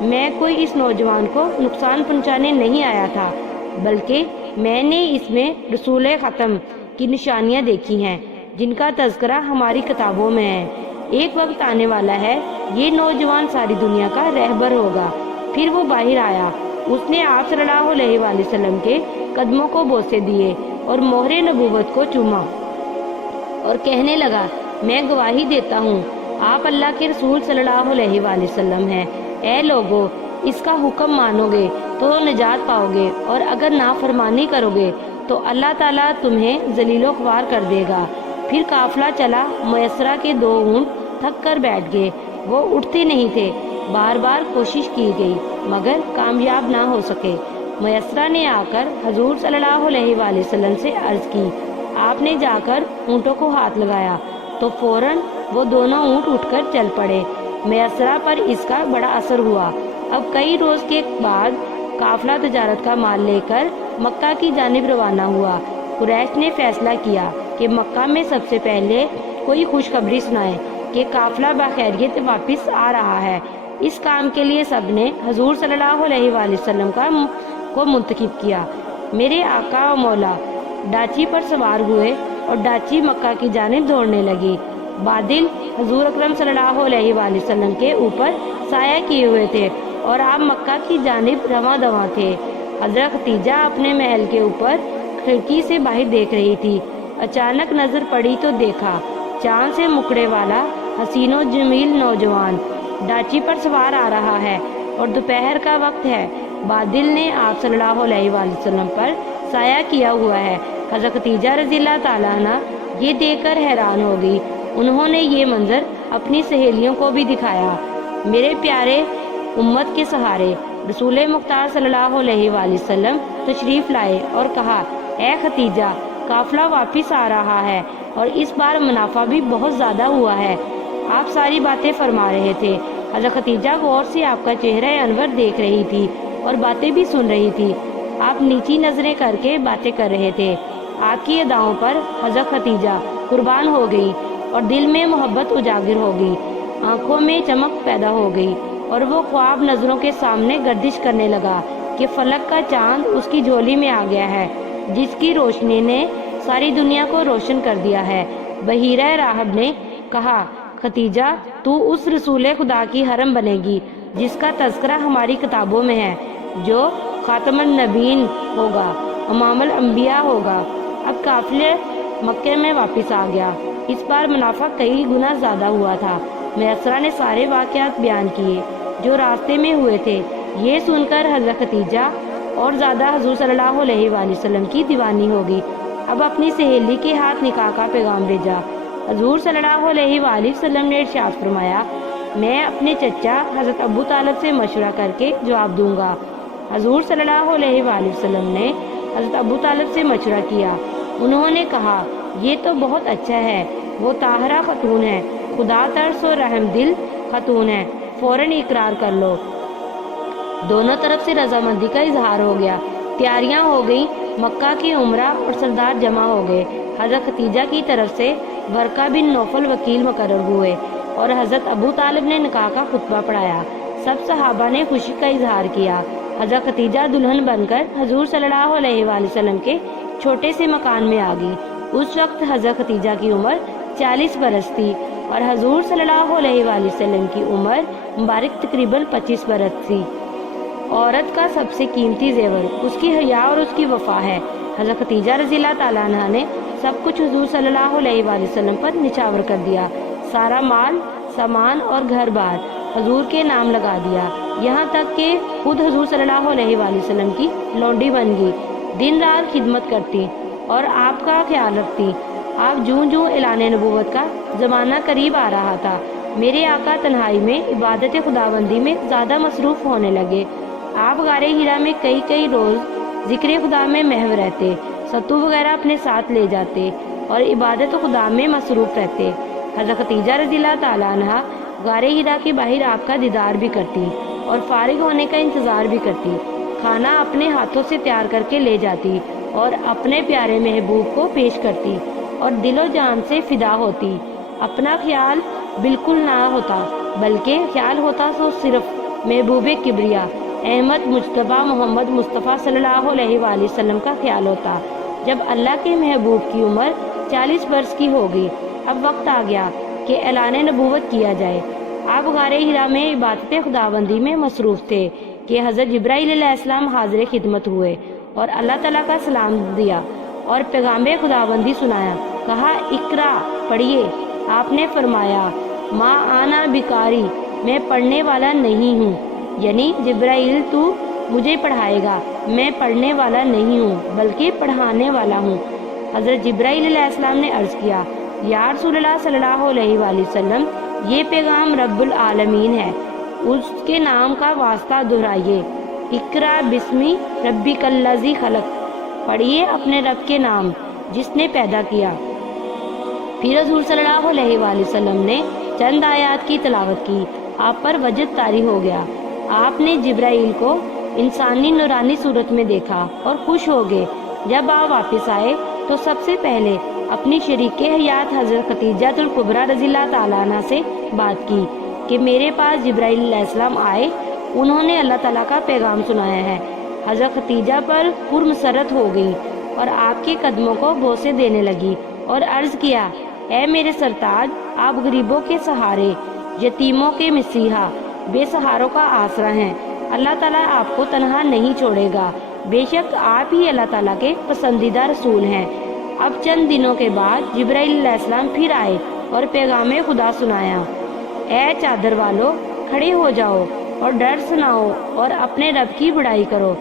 میں کوئی اس نوجوان کو نقصان پہنچانے نہیں آیا تھا، بلکہ میں نے اس میں رسول ختم کی نشانیاں دیکھی ہیں جن کا تذکرہ ہماری کتابوں میں ہے۔ ایک وقت آنے والا ہے، یہ نوجوان ساری دنیا کا رہبر ہوگا۔ پھر وہ باہر آیا، اس نے آپ صلی اللہ علیہ وآلہ وسلم کے قدموں کو بوسے دیے اور مہر نبوت کو چوما اور کہنے لگا، میں گواہی دیتا ہوں آپ اللہ کے رسول صلی اللہ علیہ وآلہ وسلم ہیں۔ اے لوگو، اس کا حکم مانو گے تو نجات پاؤ گے، اور اگر نافرمانی کرو گے تو اللہ تعالیٰ تمہیں ذلیل و خوار کر دے گا۔ پھر قافلہ چلا، میسرہ کے 2 اونٹ تھک کر بیٹھ گئے، وہ اٹھتے نہیں تھے۔ بار بار کوشش کی گئی مگر کامیاب نہ ہو سکے۔ میسرہ نے آ کر حضور صلی اللہ علیہ وآلہ وسلم سے عرض کی، آپ نے جا کر اونٹوں کو ہاتھ لگایا تو فوراً وہ دونوں اونٹ اٹھ کر چل پڑے۔ میسرہ پر اس کا بڑا اثر ہوا۔ اب کئی روز کے بعد قافلہ تجارت کا مال لے کر مکہ کی جانب روانہ ہوا۔ قریش نے فیصلہ کیا کہ مکہ میں سب سے پہلے کوئی خوشخبری سنائے کہ قافلہ بخیریت واپس آ رہا ہے۔ اس کام کے لیے سب نے حضور صلی اللہ علیہ وآلہ وسلم کو منتخب کیا۔ میرے آقا و مولا ڈاچی پر سوار ہوئے اور ڈاچی مکہ کی جانب دوڑنے لگی۔ بادل حضور اکرم صلی اللہ علیہ وآلہ وسلم کے اوپر سایہ کیے ہوئے تھے اور آپ مکہ کی جانب رواں دواں تھے۔ حضرت ختیجہ اپنے محل کے اوپر کھڑکی سے باہر دیکھ رہی تھی۔ اچانک نظر پڑی تو دیکھا چاند سے مکڑے والا حسین و جمیل نوجوان ڈاچی پر سوار آ رہا ہے اور دوپہر کا وقت ہے۔ بادل نے آپ صلی اللہ علیہ وآلہ وسلم پر سایہ کیا ہوا ہے۔ حضرت ختیجہ رضی اللہ تعالیٰ عنہ یہ دیکھ کر حیران ہو گئی۔ انہوں نے یہ منظر اپنی سہیلیوں کو بھی دکھایا۔ میرے پیارے امت کے سہارے رسول مختار صلی اللہ علیہ وآلہ وسلم تشریف لائے اور کہا، اے ختیجہ، قافلہ واپس آ رہا ہے اور اس بار منافع بھی بہت زیادہ ہوا ہے۔ آپ ساری باتیں فرما رہے تھے۔ حضرت ختیجہ غور سے آپ کا چہرہ انور دیکھ رہی تھی اور باتیں بھی سن رہی تھی۔ آپ نیچی نظریں کر کے باتیں کر رہے تھے۔ آپ کی اداؤں پر حضرت ختیجہ قربان ہو گئی اور دل میں محبت اجاگر ہو گئی، آنکھوں میں چمک پیدا ہو گئی اور وہ خواب نظروں کے سامنے گردش کرنے لگا کہ فلک کا چاند اس کی جھولی میں آ گیا ہے، جس کی روشنی نے ساری دنیا کو روشن کر دیا ہے۔ بحیرہ راہب نے کہا، ختیجہ، تو اس رسول خدا کی حرم بنے گی جس کا تذکرہ ہماری کتابوں میں ہے، جو خاتم النبیین ہوگا، امام الانبیاء ہوگا۔ اب قافلے مکے میں واپس آ گیا۔ اس بار منافع کئی گنا زیادہ ہوا تھا۔ میسرہ نے سارے واقعات بیان کیے جو راستے میں ہوئے تھے۔ یہ سن کر حضرت ختیجہ اور زیادہ حضور صلی اللہ علیہ وآلہ وسلم کی دیوانی ہوگی۔ اب اپنی سہیلی کے ہاتھ نکاح کا پیغام بھیجا۔ حضور صلی اللہ علیہ وآلہ وسلم نے ارشاد فرمایا، میں اپنے چچا حضرت ابو طالب سے مشورہ کر کے جواب دوں گا۔ حضور صلی اللہ علیہ وآلہ وسلم نے حضرت ابو طالب سے مشورہ کیا۔ انہوں نے کہا، یہ تو بہت اچھا ہے، وہ طاہرہ خاتون ہے، خدا ترس و رحم دل خاتون ہے، فوراً اقرار کر لو۔ دونوں طرف سے رضامندی کا اظہار ہو گیا۔ تیاریاں ہو گئیں، مکہ کے عمرہ اور سردار جمع ہو گئے۔ حضرت ختیجہ کی طرف سے ورقہ بن نوفل وکیل مقرر ہوئے اور حضرت ابو طالب نے نکاح کا خطبہ پڑھایا۔ سب صحابہ نے خوشی کا اظہار کیا۔ حضرت ختیجہ دلہن بن کر حضور صلی اللہ علیہ وآلہ وسلم کے چھوٹے سے مکان میں آ گئی۔ اس وقت حضرت ختیجہ کی عمر 40 برس تھی اور حضور صلی اللہ علیہ وآلہ وسلم کی عمر مبارک تقریباً 25 برس تھی۔ عورت کا سب سے قیمتی زیور اس کی حیا اور اس کی وفا ہے۔ حضرت ختیجہ رضی اللہ تعالیٰ عنہ نے سب کچھ حضور صلی اللہ علیہ وآلہ وسلم پر نچھاور کر دیا۔ سارا مال، سامان اور گھر بار حضور کے نام لگا دیا، یہاں تک کہ خود حضور صلی اللہ علیہ وآلہ وسلم کی لونڈی بن گئی، دن رات خدمت کرتی اور آپ کا خیال رکھتی۔ آپ جوں جوں اعلان نبوت کا زمانہ قریب آ رہا تھا، میرے آقا تنہائی میں عبادت خداوندی میں زیادہ مصروف ہونے لگے۔ آپ غار ہیرا میں کئی روز ذکر خدا میں محو رہتے، ستو وغیرہ اپنے ساتھ لے جاتے اور عبادت خدا میں مصروف رہتے۔ حضرت ختیجہ رضی اللہ تعالیٰ عنہ غار ہیرا کے باہر آپ کا دیدار بھی کرتی اور فارغ ہونے کا انتظار بھی کرتی، کھانا اپنے ہاتھوں سے تیار کر کے لے جاتی اور اپنے پیارے محبوب کو پیش کرتی اور دل و جان سے فدا ہوتی۔ اپنا خیال بالکل نہ ہوتا، بلکہ خیال ہوتا تو صرف محبوب کبریا احمد مجتبیٰ محمد مصطفیٰ صلی اللہ علیہ وآلہ وسلم کا خیال ہوتا۔ جب اللہ کے محبوب کی عمر 40 برس کی ہوگی، اب وقت آ گیا کہ اعلان نبوت کیا جائے۔ آپ غار ہرا میں عبادت خداوندی میں مصروف تھے کہ حضرت جبرائیل علیہ السلام حاضر خدمت ہوئے اور اللہ تعالیٰ کا سلام دیا اور پیغام خداوندی سنایا۔ کہا اقرا، پڑھیے۔ آپ نے فرمایا ما آنا بکاری، میں پڑھنے والا نہیں ہوں، یعنی جبرائیل تو مجھے پڑھائے گا، میں پڑھنے والا نہیں ہوں بلکہ پڑھانے والا ہوں۔ حضرت جبرائیل علیہ السلام نے عرض کیا یا رسول اللہ صلی اللہ علیہ وآلہ وسلم، یہ پیغام رب العالمین ہے، اس کے نام کا واسطہ دہرائیے۔ اقرا بسمی ربک الذی خلق، پڑھیے اپنے رب کے نام جس نے پیدا کیا۔ پھر حضور صلی اللہ علیہ وآلہ وسلم نے چند آیات کی تلاوت کی، آپ پر وجد طاری ہو گیا۔ آپ نے جبرائیل کو انسانی نورانی صورت میں دیکھا اور خوش ہو گئے۔ جب آپ واپس آئے تو سب سے پہلے اپنی شریک حیات حضرت خدیجہ الکبریٰ رضی اللہ تعالیٰ عنہ سے بات کی کہ میرے پاس جبرائیل علیہ السلام آئے، انہوں نے اللہ تعالیٰ کا پیغام سنایا ہے۔ حضرت خدیجہ پر پرمسرت ہو گئی اور آپ کے قدموں کو بوسے دینے لگی اور عرض کیا اے میرے سرتاج، آپ غریبوں کے سہارے، یتیموں کے مسیحا، بے سہاروں کا آسرا ہیں۔ اللہ تعالیٰ آپ کو تنہا نہیں چھوڑے گا، بے شک آپ ہی اللہ تعالیٰ کے پسندیدہ رسول ہیں۔ اب چند دنوں کے بعد جبرائیل علیہ السلام پھر آئے اور پیغام خدا سنایا۔ اے چادر والو، کھڑے ہو جاؤ اور ڈر سناؤ اور اپنے رب کی بڑائی کرو۔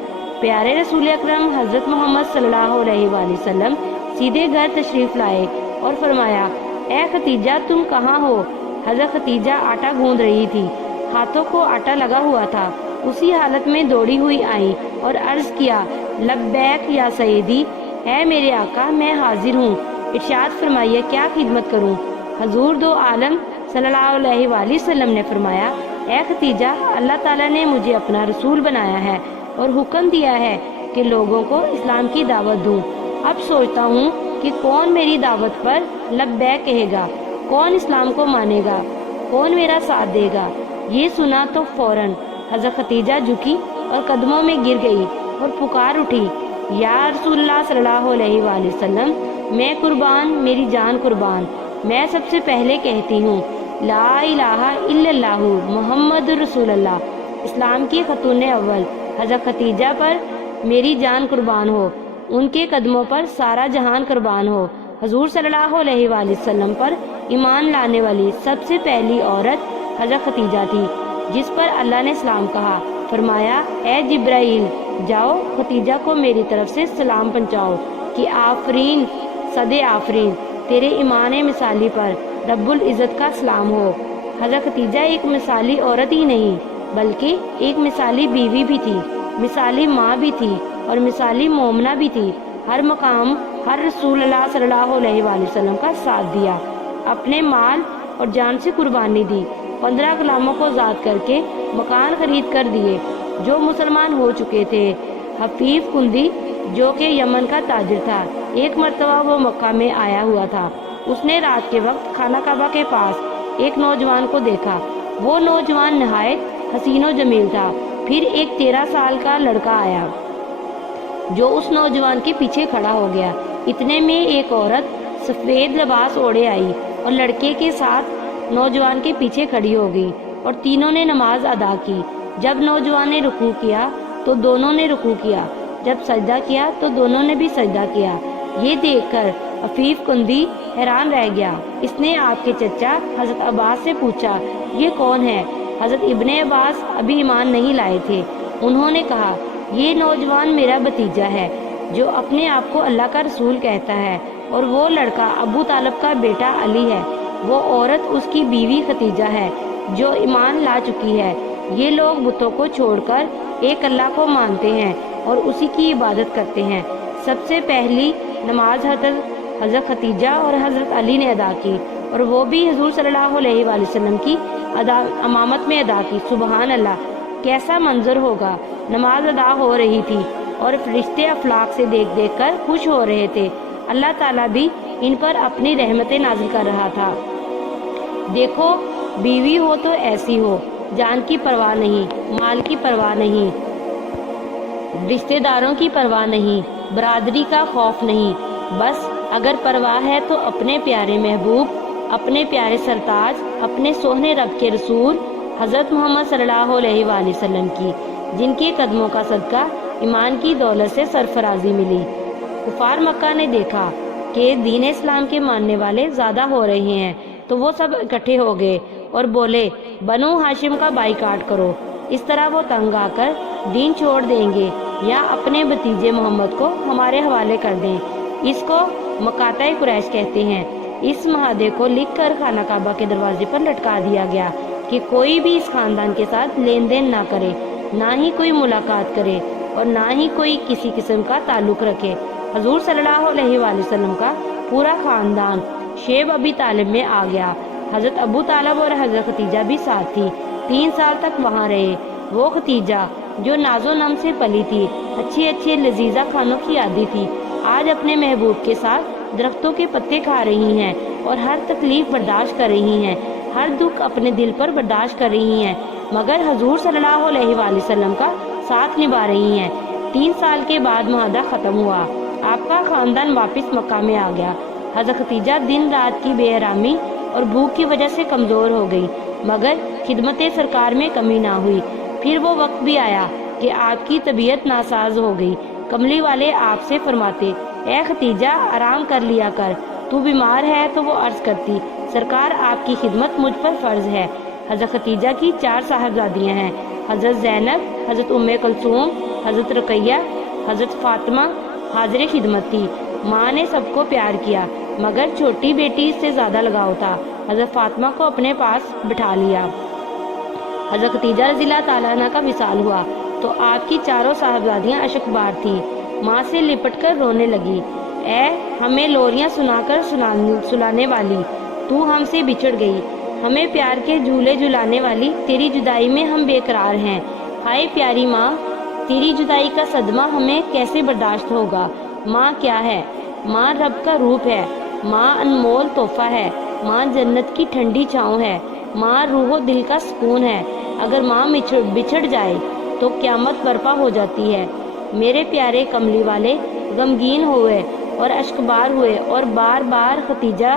پیارے رسول اکرم حضرت محمد صلی اللہ علیہ وآلہ وسلم سیدھے گھر تشریف لائے اور فرمایا اے خدیجہ، تم کہاں ہو؟ حضرت خدیجہ آٹا گوندھ رہی تھی، ہاتھوں کو آٹا لگا ہوا تھا، اسی حالت میں دوڑی ہوئی آئی اور عرض کیا لبیک یا سیدی، اے میرے آقا میں حاضر ہوں، ارشاد فرمائیے کیا خدمت کروں؟ حضور دو عالم صلی اللہ علیہ وآلہ وسلم نے فرمایا اے خدیجہ، اللہ تعالیٰ نے مجھے اپنا رسول بنایا ہے اور حکم دیا ہے کہ لوگوں کو اسلام کی دعوت دوں۔ اب سوچتا ہوں کہ کون میری دعوت پر لبیک کہے گا، کون اسلام کو مانے گا، کون میرا ساتھ دے گا۔ یہ سنا تو فوراً حضرت خدیجہ جھکی اور قدموں میں گر گئی اور پکار اٹھی یا رسول اللہ صلی اللہ علیہ وآلہ وسلم، میں قربان، میری جان قربان، میں سب سے پہلے کہتی ہوں لا الہ الا اللہ محمد رسول اللہ۔ اسلام کی خاتون اول حضرت خدیجہ پر میری جان قربان ہو، ان کے قدموں پر سارا جہان قربان ہو۔ حضور صلی اللہ علیہ وآلہ وسلم پر ایمان لانے والی سب سے پہلی عورت حضرت خدیجہ تھی، جس پر اللہ نے سلام کہا۔ فرمایا اے جبرائیل، جاؤ خدیجہ کو میری طرف سے سلام پہنچاؤ کہ آفرین صد آفرین، تیرے ایمان مثالی پر رب العزت کا سلام ہو۔ حضرت خدیجہ ایک مثالی عورت ہی نہیں بلکہ ایک مثالی بیوی بھی تھی، مثالی ماں بھی تھی اور مثالی مومنہ بھی تھی۔ ہر مقام ہر رسول اللہ صلی اللہ علیہ وآلہ وسلم کا ساتھ دیا، اپنے مال اور جان سے قربانی دی، 15 غلاموں کو آزاد کر کے مکان خرید کر دیے جو مسلمان ہو چکے تھے۔ حفیظ کندی جو کہ یمن کا تاجر تھا، ایک مرتبہ وہ مکہ میں آیا ہوا تھا، اس نے رات کے وقت خانہ کعبہ کے پاس ایک نوجوان کو دیکھا۔ وہ نوجوان نہایت حسین و جمیل تھا۔ پھر ایک 13 سال کا لڑکا آیا جو اس نوجوان کے پیچھے کھڑا ہو گیا۔ اتنے میں ایک عورت سفید لباس اوڑھے آئی اور لڑکے کے ساتھ نوجوان کے پیچھے کھڑی ہو گئی اور تینوں نے نماز ادا کی۔ جب نوجوان نے رکوع کیا تو دونوں نے رکوع کیا، جب سجدہ کیا تو دونوں نے بھی سجدہ کیا۔ یہ دیکھ کر عفیف کندی حیران رہ گیا۔ اس نے آپ کے چچا حضرت عباس سے پوچھا یہ کون ہے؟ حضرت ابن عباس ابھی ایمان نہیں لائے تھے۔ انہوں نے کہا یہ نوجوان میرا بھتیجا ہے جو اپنے آپ کو اللہ کا رسول کہتا ہے، اور وہ لڑکا ابو طالب کا بیٹا علی ہے، وہ عورت اس کی بیوی خدیجہ ہے جو ایمان لا چکی ہے۔ یہ لوگ بتوں کو چھوڑ کر ایک اللہ کو مانتے ہیں اور اسی کی عبادت کرتے ہیں۔ سب سے پہلی نماز حضرت خدیجہ اور حضرت علی نے ادا کی، اور وہ بھی حضور صلی اللہ علیہ وآلہ وسلم کی امامت میں ادا کی۔ سبحان اللہ، کیسا منظر ہوگا! نماز ادا ہو رہی تھی اور فرشتے افلاق سے دیکھ دیکھ کر خوش ہو رہے تھے۔ اللہ تعالیٰ بھی ان پر اپنی رحمتیں نازل کر رہا تھا۔ دیکھو، بیوی ہو تو ایسی ہو، جان کی پرواہ نہیں، مال کی پرواہ نہیں، رشتہ داروں کی پرواہ نہیں، برادری کا خوف نہیں، بس اگر پرواہ ہے تو اپنے پیارے محبوب، اپنے پیارے سرتاج، اپنے سوہنے رب کے رسول حضرت محمد صلی اللہ علیہ وآلہ وسلم کی، جن کے قدموں کا صدقہ ایمان کی دولت سے سرفرازی ملی۔ کفار مکہ نے دیکھا کہ دین اسلام کے ماننے والے زیادہ ہو رہے ہیں تو وہ سب اکٹھے ہو گئے اور بولے بنو ہاشم کا بائیکاٹ کرو، اس طرح وہ تنگ آ کر دین چھوڑ دیں گے یا اپنے بھتیجے محمد کو ہمارے حوالے کر دیں۔ اس کو مقاطع قریش کہتے ہیں۔ اس معاہدے کو لکھ کر خانہ کعبہ کے دروازے پر لٹکا دیا گیا کہ کوئی بھی اس خاندان کے ساتھ لین دین نہ کرے، نہ ہی کوئی ملاقات کرے اور نہ ہی کوئی کسی قسم کا تعلق رکھے۔ حضور صلی اللہ علیہ وآلہ وسلم کا پورا خاندان شیب ابی طالب میں آ گیا۔ حضرت ابو طالب اور حضرت ختیجہ بھی ساتھ تھی۔ 3 سال تک وہاں رہے۔ وہ ختیجہ جو ناز و نم سے پلی تھی، اچھے لذیذہ کھانوں کی عادی تھی، آج اپنے محبوب کے ساتھ درختوں کے پتے کھا رہی ہیں اور ہر تکلیف برداشت کر رہی ہیں، ہر دکھ اپنے دل پر برداشت کر رہی ہیں، مگر حضور صلی اللہ علیہ وآلہ وسلم کا ساتھ نبھا رہی ہیں۔ 3 سال کے بعد معاہدہ ختم ہوا، آپ کا خاندان واپس مکہ میں آ گیا۔ حضرت ختیجہ دن رات کی بے آرامی اور بھوک کی وجہ سے کمزور ہو گئی، مگر خدمت سرکار میں کمی نہ ہوئی۔ پھر وہ وقت بھی آیا کہ آپ کی طبیعت ناساز ہو گئی۔ کملی والے آپ سے فرماتے، اے ختیجہ آرام کر لیا کر، تو بیمار ہے؟ تو وہ عرض کرتی، سرکار آپ کی خدمت مجھ پر فرض ہے۔ حضرت ختیجہ کی 4 صاحبزادیاں ہیں، حضرت زینب، حضرت ام کلثوم، حضرت رقیہ، حضرت فاطمہ حاضر خدمت تھی۔ ماں نے سب کو پیار کیا، مگر چھوٹی بیٹی سے زیادہ لگاؤ تھا۔ حضرت فاطمہ کو اپنے پاس بٹھا لیا۔ حضرت ختیجہ رضی اللہ تعالیٰ عنہ کا وصال ہوا تو آپ کی 4 صاحبزادیاں اشکبار تھیں۔ ماں سے لپٹ کر رونے لگی، اے ہمیں لوریاں سنا کر سلانے والی، تو ہم سے بچھڑ گئی، ہمیں پیار کے جھولے جھلانے والی، تیری جدائی میں ہم بے قرار ہیں۔ ہائے پیاری ماں، تیری جدائی کا صدمہ ہمیں کیسے برداشت ہوگا؟ ماں کیا ہے؟ ماں رب کا روپ ہے، ماں انمول تحفہ ہے، ماں جنت کی ٹھنڈی چھاؤں ہے، ماں روح و دل کا سکون ہے۔ اگر ماں بچھڑ جائے تو قیامت برپا ہو جاتی ہے۔ میرے پیارے کملی والے غمگین ہوئے اور اشکبار ہوئے اور بار بار ختیجہ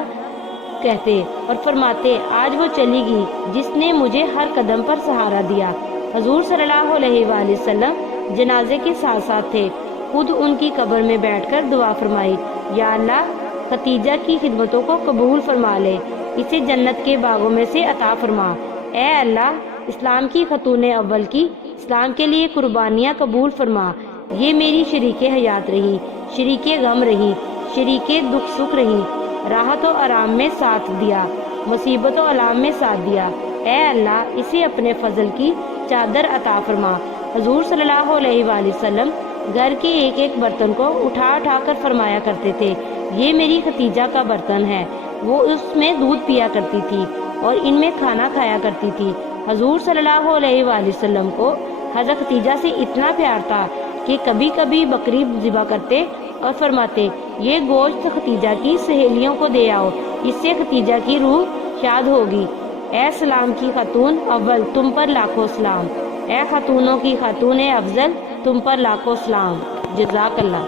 کہتے اور فرماتے، آج وہ چلی گئی جس نے مجھے ہر قدم پر سہارا دیا۔ حضور صلی اللہ علیہ وآلہ وسلم جنازے کے ساتھ ساتھ تھے، خود ان کی قبر میں بیٹھ کر دعا فرمائی، یا اللہ ختیجہ کی خدمتوں کو قبول فرما لے، اسے جنت کے باغوں میں سے عطا فرما۔ اے اللہ، اسلام کی خاتون اول کی اسلام کے لیے قربانیاں قبول فرما۔ یہ میری شریک حیات رہی، شریک غم رہی، شریک دکھ سکھ رہی، راحت و آرام میں ساتھ دیا، مصیبت و علام میں ساتھ دیا۔ اے اللہ، اسے اپنے فضل کی چادر عطا فرما۔ حضور صلی اللہ علیہ وآلہ وسلم گھر کے ایک برتن کو اٹھا کر فرمایا کرتے تھے، یہ میری ختیجہ کا برتن ہے، وہ اس میں دودھ پیا کرتی تھی اور ان میں کھانا کھایا کرتی تھی۔ حضور صلی اللہ علیہ وآلہ وسلم کو حضرت ختیجہ سے اتنا پیار تھا کہ کبھی کبھی بکری ذبح کرتے اور فرماتے، یہ گوشت ختیجہ کی سہیلیوں کو دے آؤ، اس سے ختیجہ کی روح شاد ہوگی۔ اے سلام کی خاتون اول، تم پر لاکھوں سلام۔ اے خاتونوں کی خاتون افضل، تم پر لاکھوں سلام۔ جزاک اللہ۔